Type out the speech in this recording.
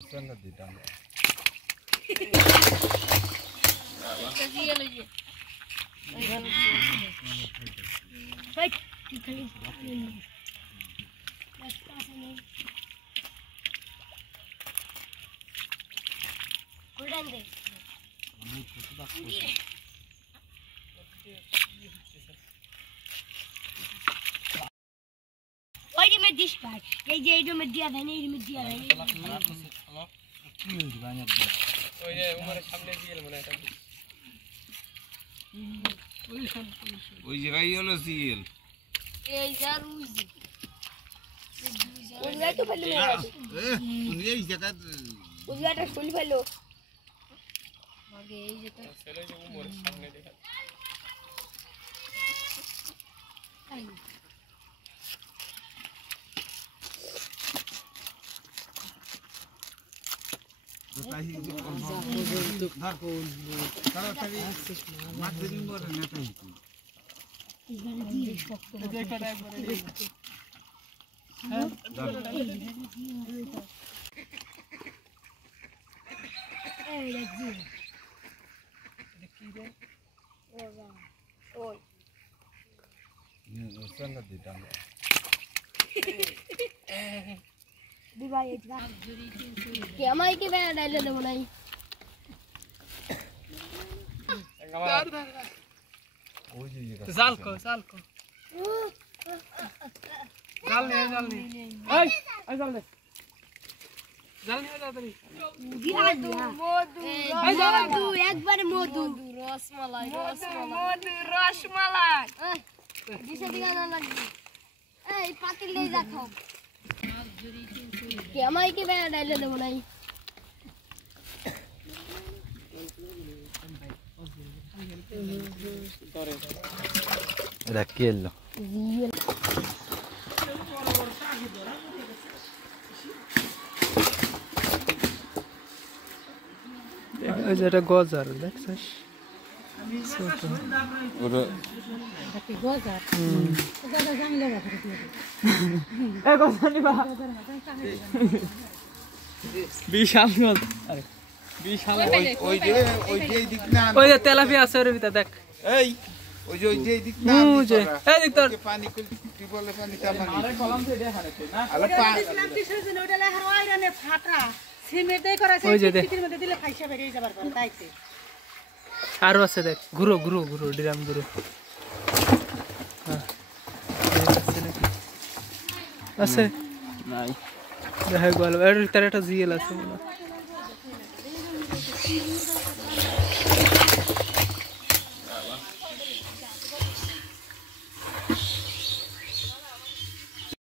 Sangat di dalam. Baik. ওই রিমে this ভাই এই যে এই রিমে দিয়া দেন এই রিমে দিয়া দেন ওই যে উমরের সামনে দিয়ে মনে এটা ওই জায়গায় হলো সিএল এই যার উজি ওই জায়গা তো ফেলে উনি এই জায়গা ওই জায়গাটা ফুল ফেলো আগে এই যে তো ছেলে যে উমরের সামনে দেখা sangat di dalam. দিবা এই যা কি আমায় কি বেড়া ডাইলে দেব নাই ওই যে জায়গা জাল কো জাল নে এই জাল দে জাল নিয়ে যা তুই দিয়া দিয়া মধু এই মধু একবারে মধু রসমালাই দিশে দিগা না লাগবে এই পাতিল লই যা খাও কি আমায় কি বেড়া ডাইলে দেব নাই এটা কি এলো এই যে এটা গজার দেখছিস ওরে বিশাল গজ আরে বিশাল ওই যে দিক না ওই যে তেলাপিয়া আছে ওর ভিতর দেখ এই ওই যে দিক না ওই যে এই দিক তোর পানি টিবলে পানি কামানি আরে কলম দিয়ে দেখা নাকি না আরে পানি আরো আছে দেখ ঘুরো ডিরাম ঘুরো আছে নাই দেখা গেল এর তার একটা জিএল আছে মনে